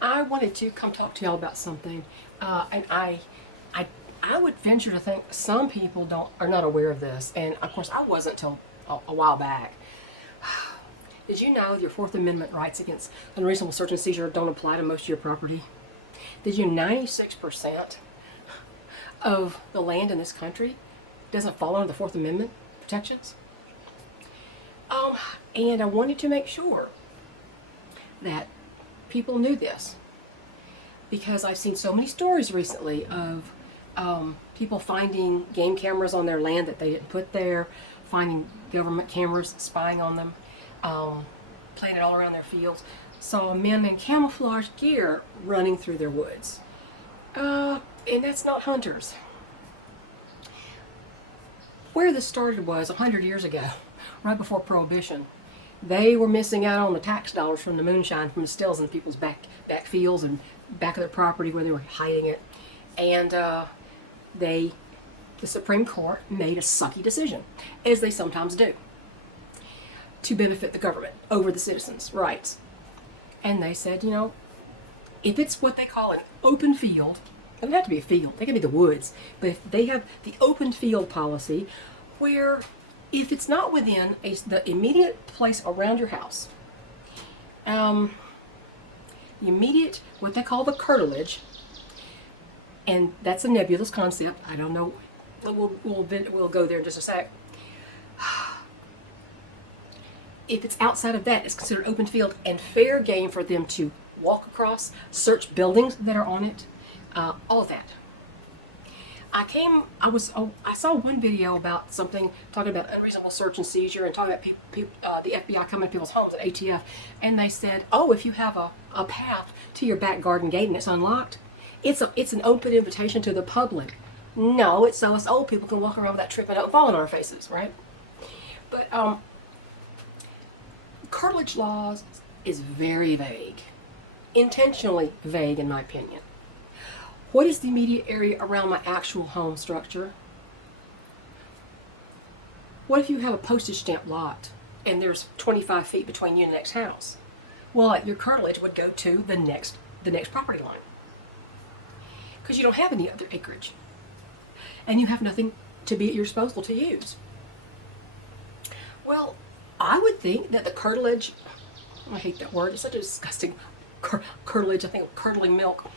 I wanted to come talk to y'all about something, and I, I would venture to think some people are not aware of this, and of course I wasn't till a while back. Did you know your Fourth Amendment rights against unreasonable search and seizure don't apply to most of your property? Did you 96% of the land in this country doesn't fall under the Fourth Amendment protections? And I wanted to make sure that people knew this because I've seen so many stories recently of people finding game cameras on their land that they didn't put there, finding government cameras spying on them, playing it all around their fields. Saw men in camouflage gear running through their woods. And that's not hunters. Where this started was 100 years ago, right before Prohibition. They were missing out on the tax dollars from the moonshine from the stills in people's back fields and back of their property where they were hiding it. And the Supreme Court made a sucky decision, as they sometimes do, to benefit the government over the citizens' rights. And they said, you know, if it's what they call an open field, it doesn't have to be a field, it can be the woods, but if they have the open field policy where if it's not within the immediate place around your house, the immediate, what they call the curtilage, and that's a nebulous concept, I don't know, we'll go there in just a sec. If it's outside of that, it's considered open field and fair game for them to walk across, search buildings that are on it, all of that. I saw one video about something talking about unreasonable search and seizure and talking about the FBI coming to people's homes at ATF, and they said, oh, if you have a path to your back garden gate and it's unlocked, it's an open invitation to the public. No, it's so us old people can walk around without tripping up and falling on our faces, right? But curtilage laws is very vague, intentionally vague in my opinion. What is the immediate area around my actual home structure? What if you have a postage stamp lot and there's 25 feet between you and the next house? Well, your curtilage would go to the next property line because you don't have any other acreage and you have nothing to be at your disposal to use. Well, I would think that the curtilage, I hate that word, it's such a disgusting curtilage, I think of curdling milk,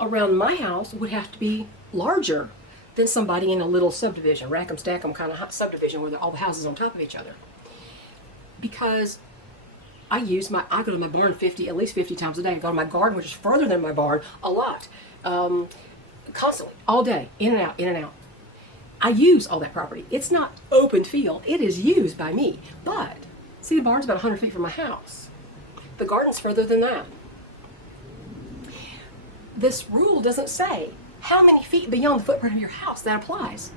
around my house would have to be larger than somebody in a little subdivision, rack 'em stack 'em kind of subdivision where all the houses on top of each other. Because I go to my barn at least 50 times a day. I go to my garden, which is further than my barn, a lot. Constantly, all day, in and out, in and out. I use all that property. It's not open field. It is used by me. But, see, the barn's about 100 feet from my house. The garden's further than that. This rule doesn't say how many feet beyond the footprint of your house that applies.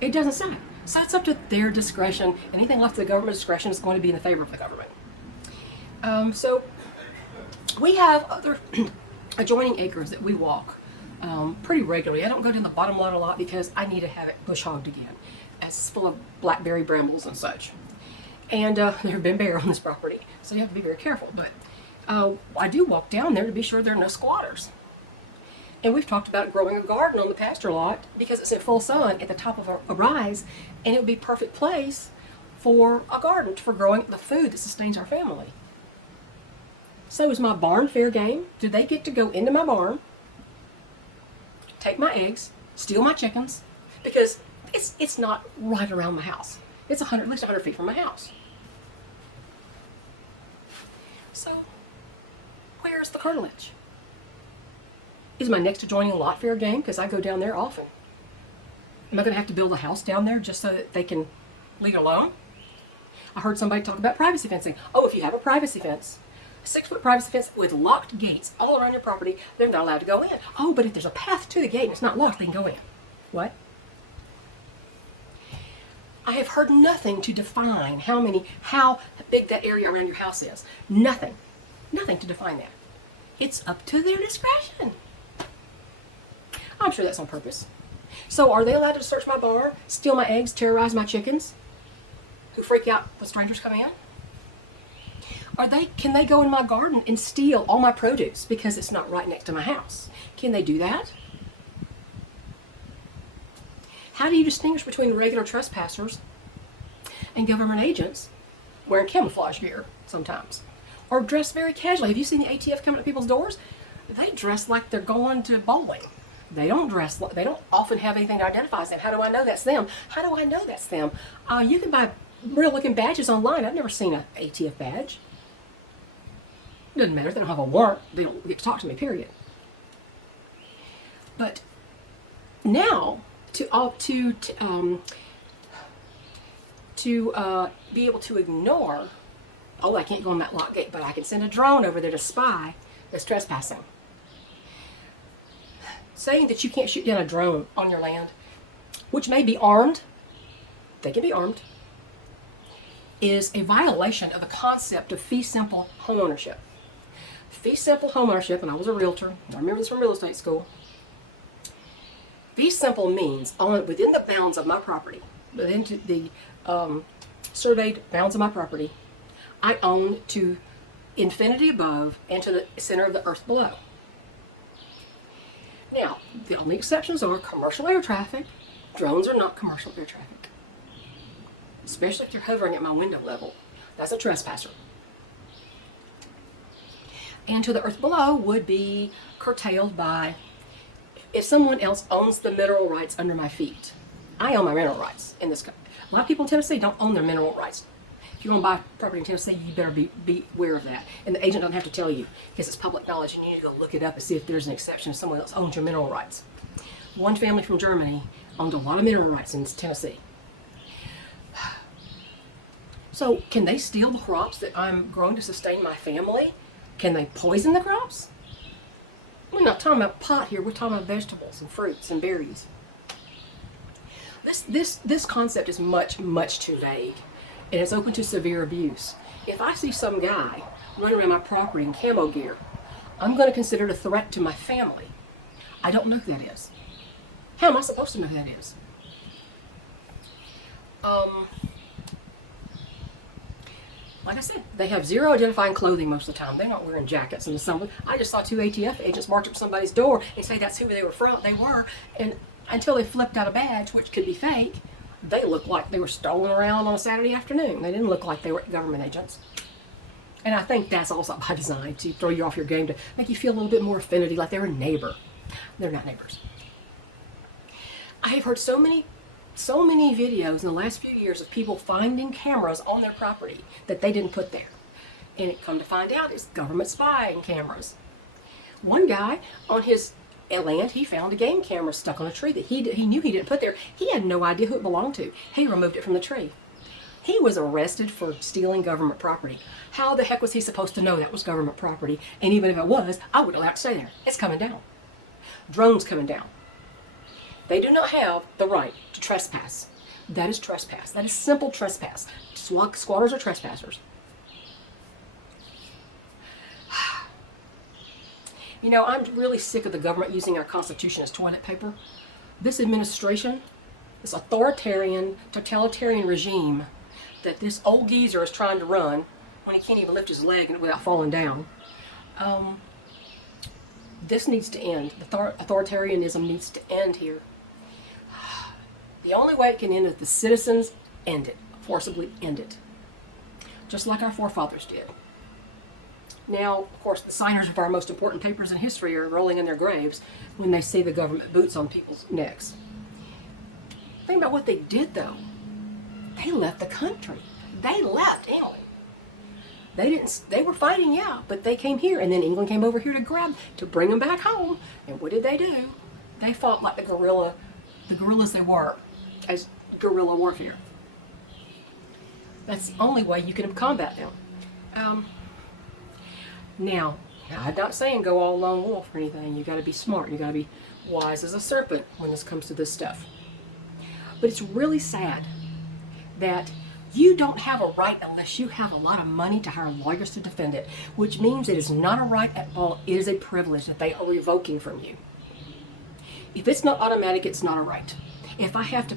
It doesn't say. So it's up to their discretion. Anything left to the government's discretion is going to be in the favor of the government. So we have other adjoining acres that we walk pretty regularly. I don't go to the bottom lot a lot because I need to have it bush hogged again. It's full of blackberry brambles and such. And there have been bear on this property, so you have to be very careful. But I do walk down there to be sure there are no squatters. And we've talked about growing a garden on the pasture lot because it's in full sun at the top of a rise, and it would be a perfect place for a garden, for growing the food that sustains our family. So is my barn fair game? Do they get to go into my barn, take my eggs, steal my chickens? Because it's not right around my house. It's at least 100 feet from my house. So where's the curtilage? Is my next adjoining lot fair game? Because I go down there often. Am I going to have to build a house down there just so that they can leave it alone? I heard somebody talk about privacy fencing. Oh, if you have a privacy fence, a 6-foot privacy fence with locked gates all around your property, they're not allowed to go in. Oh, but if there's a path to the gate and it's not locked, they can go in. What? I have heard nothing to define how big that area around your house is. Nothing. Nothing to define that. It's up to their discretion. I'm sure that's on purpose. So are they allowed to search my barn, steal my eggs, terrorize my chickens, who freak out when strangers come in? Can they go in my garden and steal all my produce because it's not right next to my house? Can they do that? How do you distinguish between regular trespassers and government agents wearing camouflage gear sometimes, or dressed very casually? Have you seen the ATF coming to people's doors? They dress like they're going to bowling. They don't often have anything to identify them. How do I know that's them? How do I know that's them? You can buy real looking badges online. I've never seen an ATF badge. Doesn't matter if they don't have a warrant. They don't get to talk to me, period. But now, to be able to ignore, I can't go on that lock gate, but I can send a drone over there to spy that's trespassing. Saying that you can't shoot down a drone on your land, which may be armed, they can be armed, is a violation of the concept of fee simple homeownership. Fee simple homeownership, and I was a realtor, I remember this from real estate school. Fee simple means within the bounds of my property, within the surveyed bounds of my property, I own to infinity above and to the center of the earth below. Now, the only exceptions are commercial air traffic. Drones are not commercial air traffic. Especially if you're hovering at my window level. That's a trespasser. And to the earth below would be curtailed by if someone else owns the mineral rights under my feet. I own my mineral rights in this country. A lot of people in Tennessee don't own their mineral rights. If you want to buy property in Tennessee, you better be aware of that. And the agent doesn't have to tell you because it's public knowledge and you need to go look it up and see if there's an exception if someone else owns your mineral rights. One family from Germany owned a lot of mineral rights in Tennessee. So can they steal the crops that I'm growing to sustain my family? Can they poison the crops? We're not talking about pot here, we're talking about vegetables and fruits and berries. This concept is much, much too vague, and it's open to severe abuse. If I see some guy running around my property in camo gear, I'm going to consider it a threat to my family. I don't know who that is. How am I supposed to know who that is? Like I said, they have zero identifying clothing most of the time. They're not wearing jackets in the summer. I just saw 2 ATF agents march up somebody's door and say that's who they were from. They were, and until they flipped out a badge, which could be fake, they looked like they were strolling around on a Saturday afternoon. They didn't look like they were government agents. And I think that's also by design, to throw you off your game, to make you feel a little bit more affinity, like they're a neighbor. They're not neighbors. I have heard so many videos in the last few years of people finding cameras on their property that they didn't put there. And it come to find out it's government spying cameras. One guy on his land, he found a game camera stuck on a tree that he knew he didn't put there. He had no idea who it belonged to. He removed it from the tree. He was arrested for stealing government property. How the heck was he supposed to know that was government property? And even if it was, I wouldn't allow it to stay there. It's coming down. Drones coming down. They do not have the right to trespass. That is trespass. That is simple trespass. Squatters are trespassers. You know, I'm really sick of the government using our Constitution as toilet paper. This administration, this authoritarian, totalitarian regime that this old geezer is trying to run when he can't even lift his leg without falling down, this needs to end. The authoritarianism needs to end here. The only way it can end is the citizens end it, forcibly end it, just like our forefathers did. Now, of course, the signers of our most important papers in history are rolling in their graves when they see the government boots on people's necks. Think about what they did, though. They left the country. They left England. They were fighting, yeah, but they came here, and then England came over here to bring them back home. And what did they do? They fought like the guerrillas they were, as guerrilla warfare. That's the only way you can combat them. Now, I'm not saying go all lone wolf or anything. You got to be smart. You got to be wise as a serpent when this comes to this stuff. But it's really sad that you don't have a right unless you have a lot of money to hire lawyers to defend it, which means it is not a right at all. It is a privilege that they are revoking from you. If it's not automatic, it's not a right. If I have to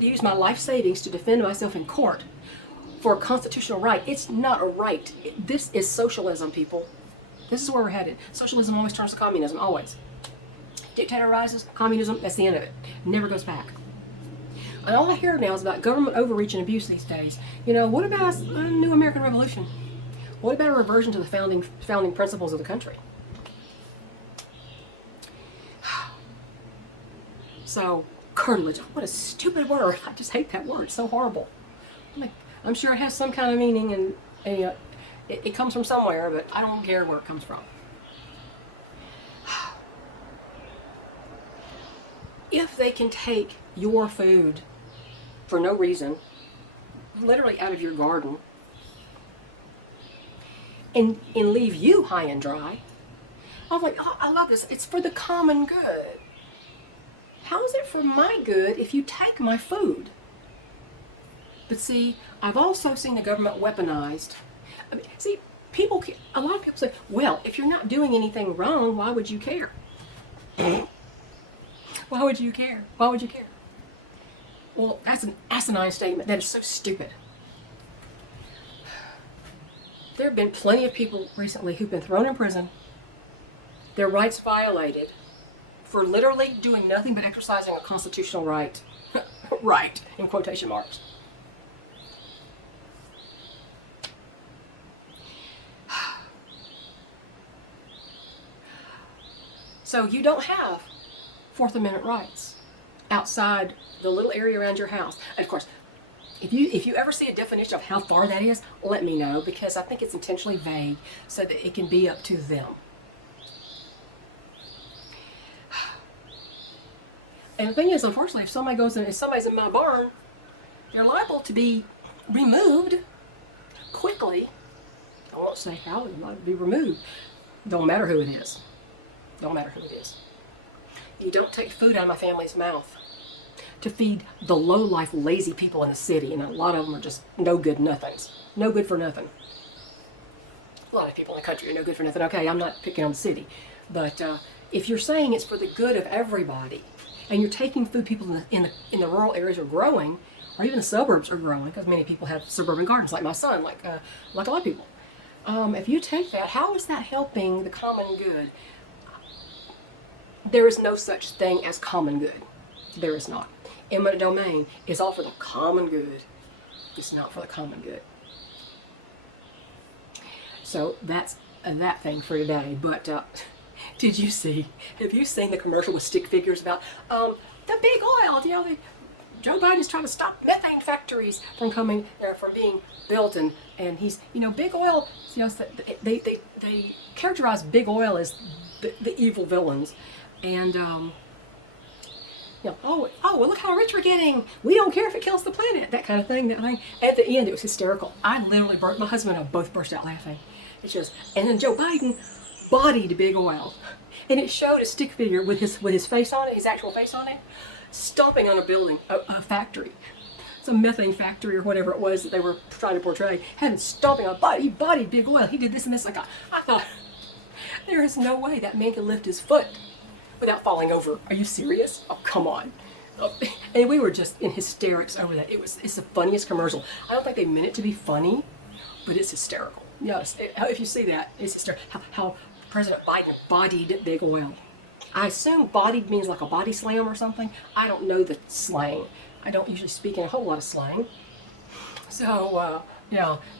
use my life savings to defend myself in court for a constitutional right. It's not a right. This is socialism, people. This is where we're headed. Socialism always turns to communism, always. Dictator rises, communism, that's the end of it. Never goes back. And all I hear now is about government overreach and abuse these days. You know, what about a new American Revolution? What about a reversion to the founding principles of the country? So, curtilage, what a stupid word. I just hate that word. It's so horrible. I'm sure it has some kind of meaning, and it comes from somewhere, but I don't care where it comes from. If they can take your food for no reason, literally out of your garden, and leave you high and dry, I was like, oh, I love this. It's for the common good. How is it for my good if you take my food? But see, I've also seen the government weaponized. I mean, see, a lot of people say, well, if you're not doing anything wrong, why would you care? Why would you care? Why would you care? Well, that's an asinine statement. That is so stupid. There have been plenty of people recently who've been thrown in prison, their rights violated, for literally doing nothing but exercising a constitutional right. Right, in quotation marks. So you don't have Fourth Amendment rights outside the little area around your house. And of course, if you ever see a definition of how far that is, let me know, because I think it's intentionally vague so that it can be up to them. And the thing is, unfortunately, if somebody's in my barn, they're liable to be removed quickly. I won't say how, they might be removed. Don't matter who it is. Don't matter who it is. You don't take food out of my family's mouth to feed the low-life, lazy people in the city, and a lot of them are just no good nothings. No good for nothing. A lot of people in the country are no good for nothing. Okay, I'm not picking on the city. But if you're saying it's for the good of everybody, and you're taking food people in the rural areas are growing, or even the suburbs are growing, because many people have suburban gardens, like my son, like a lot of people. If you take that, how is that helping the common good? There is no such thing as common good. There is not. Eminent domain is all for the common good. It's not for the common good. So that's that thing for today. But have you seen the commercial with stick figures about the big oil? You know, Joe Biden's trying to stop methane factories from being built, and he's, big oil. They characterize big oil as the evil villains, and oh, well, look how rich we're getting. We don't care if it kills the planet. That kind of thing. At the end, it was hysterical. I literally my husband and I both burst out laughing. It's just, and then Joe Biden bodied big oil, and it showed a stick figure with his face on it, his actual face on it, stomping on a building, a factory, some methane factory or whatever it was that they were trying to portray. Had him stomping on a body. He bodied big oil. He did this and this. Like I thought, there is no way that man could lift his foot without falling over. Are you serious? Oh, come on. Oh, and we were just in hysterics over that. It's the funniest commercial. I don't think they meant it to be funny, but it's hysterical. Yes, if you see that, it's hysterical. How President Biden bodied big oil. I assume bodied means like a body slam or something. I don't know the slang. I don't usually speak in a whole lot of slang. So,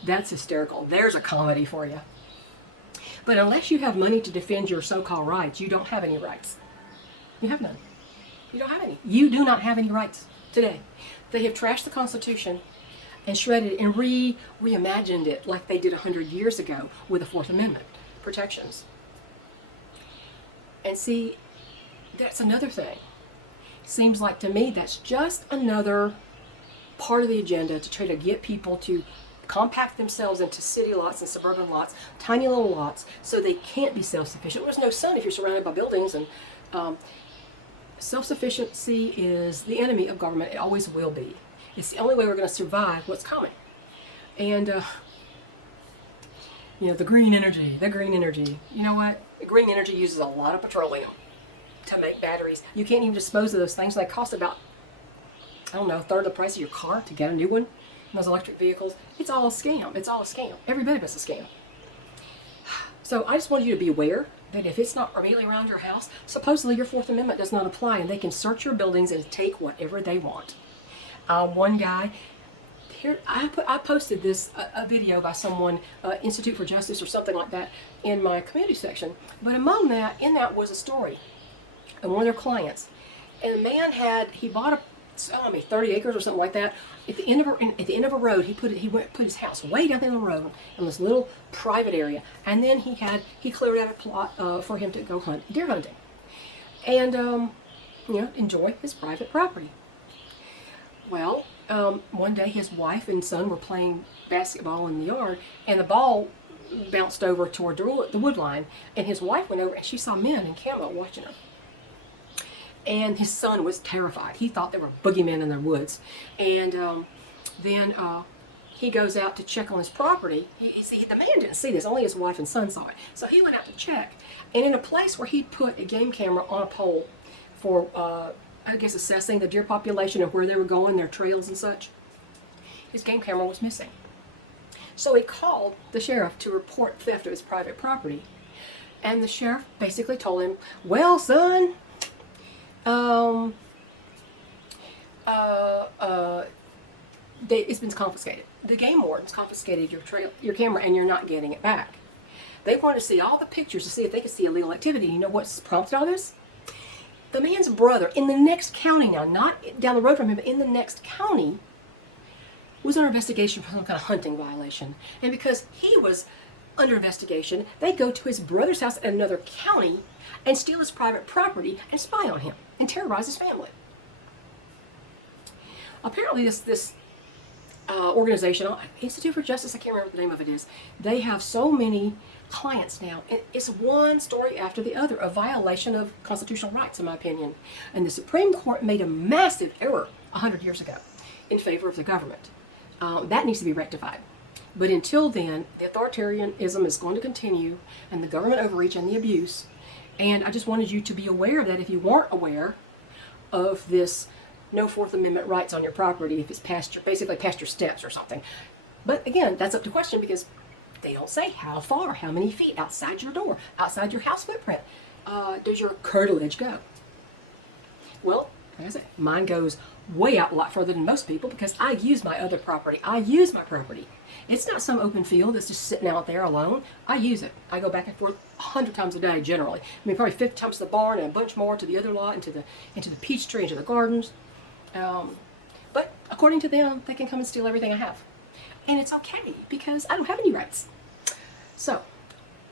that's hysterical. There's a comedy for you. But unless you have money to defend your so-called rights, you don't have any rights. You have none. You don't have any. You do not have any rights today. They have trashed the Constitution and shredded it and reimagined it like they did 100 years ago with the Fourth Amendment protections. And see, that's another thing. Seems like to me that's just another part of the agenda to try to get people to compact themselves into city lots and suburban lots, tiny little lots, so they can't be self-sufficient. There's no sun if you're surrounded by buildings, and self-sufficiency is the enemy of government. It always will be. It's the only way we're going to survive what's coming. And, the green energy. You know what? The green energy uses a lot of petroleum to make batteries. You can't even dispose of those things. They cost about, a third of the price of your car to get a new one. those electric vehicles. It's all a scam. It's all a scam. Every bit of it's a scam. So I just wanted you to be aware that if it's not immediately around your house, supposedly your Fourth Amendment does not apply, and they can search your buildings and take whatever they want. One guy, here I posted this a video by someone, Institute for Justice or something like that, in my community section. But among that, in that was a story of one of their clients, and the man he bought 30 acres or something like that. At the end of a road, he put his house way down the end of the road in this little private area, and then he cleared out a plot for him to go deer hunting, and enjoy his private property. Well, one day his wife and son were playing basketball in the yard, and the ball bounced over toward the wood line, and his wife went over and she saw men in camo watching her. And his son was terrified. He thought there were boogeymen in the woods. And then he goes out to check on his property. The man didn't see this, only his wife and son saw it. So he went out to check. And in a place where he put a game camera on a pole for, I guess, assessing the deer population and where they were going, their trails and such, his game camera was missing. So he called the sheriff to report theft of his private property. And the sheriff basically told him, well, son, it's been confiscated. The game warden's confiscated your camera, and you're not getting it back. They wanted to see all the pictures to see if they could see illegal activity. You know what's prompted all this? The man's brother in the next county now, not down the road from him, but in the next county, was under investigation for some kind of hunting violation. And because he was under investigation, they go to his brother's house in another county and steal his private property and spy on him and terrorize his family. Apparently this organization, Institute for Justice, I can't remember what the name of it is, they have so many clients now, and it's one story after the other, a violation of constitutional rights, in my opinion. And the Supreme Court made a massive error 100 years ago in favor of the government. That needs to be rectified. But until then, the authoritarianism is going to continue, and the government overreach and the abuse. And I just wanted you to be aware that if you weren't aware of this no Fourth Amendment rights on your property, if it's basically past your steps or something. But again, that's up to question, because they don't say how far, how many feet outside your door, outside your house footprint does your curtilage go. Well, like I said, mine goes way out a lot further than most people, because I use my other property. I use my property. It's not some open field that's just sitting out there alone. I use it. I go back and forth 100 times a day generally. I mean, probably 50 times to the barn and a bunch more to the other lot, into the peach tree, into the gardens. But according to them, they can come and steal everything I have. And it's okay, because I don't have any rights. So,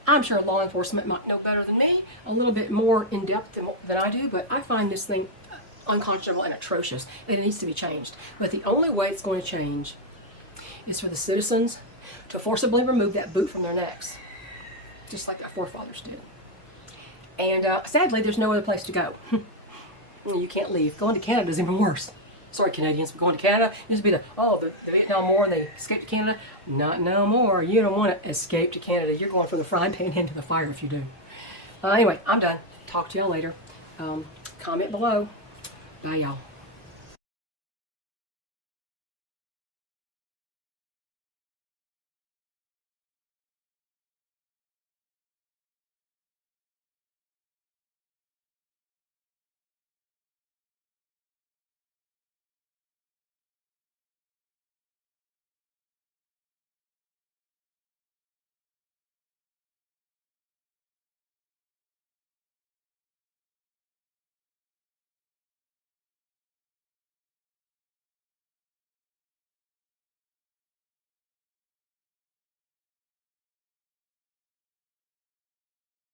I'm sure law enforcement might know better than me, a little bit more in depth than I do, but I find this thing unconscionable and atrocious. It needs to be changed. But the only way it's going to change is for the citizens to forcibly remove that boot from their necks, just like our forefathers did. And sadly, there's no other place to go. You can't leave. Going to Canada is even worse. Sorry, Canadians, but going to Canada used to be the Vietnam War, and they escaped to Canada. Not no more. You don't want to escape to Canada. You're going from the frying pan into the fire if you do. Anyway, I'm done. Talk to y'all later. Comment below. Bye, y'all.